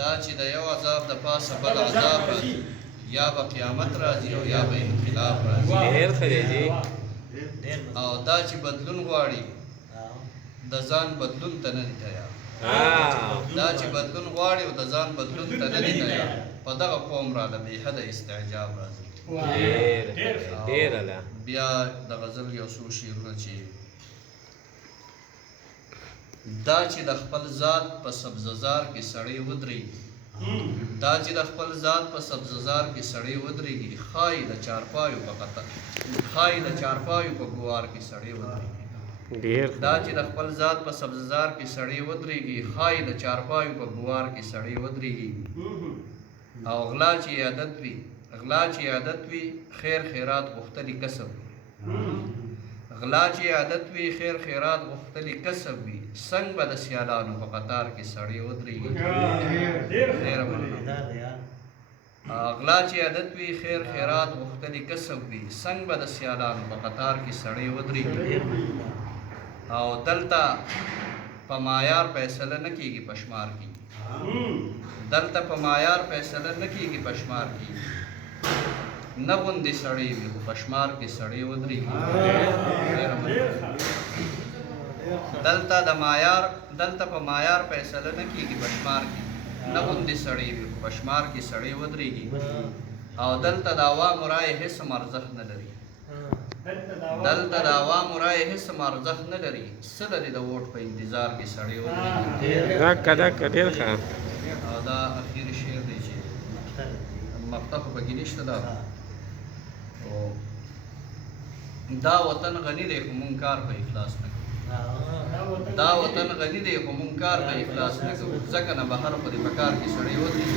دا چې د یو عذاب د پاسه بل عذاب راځي یا به قیامت راځي او یا به انقلاب راځي ډېر ښه دی جی او دا چې بدلون غواړي د ځان بدلون ته نه دي تیار دا چې بدلون غواړي او د ځان بدلون ته نه دي تیار په دغه قوم راله بې حده استعجاب راځي ډېر الله بیا د غزل یو څو شعرونه چې دا چې د خپل ذات په سبززار کې سړی ودرېږي دا چې د خپل ذات په سبززار کې سړی ودرېږي ښایي د چارپایو په قطر ښایي د چارپایو په ګوار کې سړی ودرېږي دا چې د خپل ذات په سبززار کې سړی ودرېږي ښایي د چارپایو په ګوار کې سړی ودرېږي او غلا چې عادت وي خیر خیرات غوښتلي کسب غلا چې عادت وي خیر خیرات غوښتلي کسب وي څنګ به د سیالانو په قطار کې سړی ودرېږي غلا چې عادت وي خیر خیرات غوښتلي کسب وي څنګ به د سیالانو په قطار کې سړی ودرېږي او دلته په معیار فیصله نه کېږي په شمار کېږي دلته په معیار فیصله نه کېږي په شمار کېږي نه غوندې سړی وي خو په شمار کې سړی ودرېږي دلته په معیار فیصله نه کېږي په شمار کې نه غوندې سړی وي خو په شمار کې سړی ودرېږي او دلته د عوامو رایې هېڅ هم ارزښت نه لري دلته د عوامو رایې هېڅ هم ارزښت نه لري څه لري د ووټ په انتظار کې سړی ودرېږي ډېر ښه او دا اخیر شعر دی چې مقطع خو پکې نشته دا دا وطن غني دی خو مونږ کار په اخلاص نه کوو دا وطن غني دی خو مونږ کار په اخلاص نه کوو ځکه نه بهر خو دې په کار کې سړی ودرېږي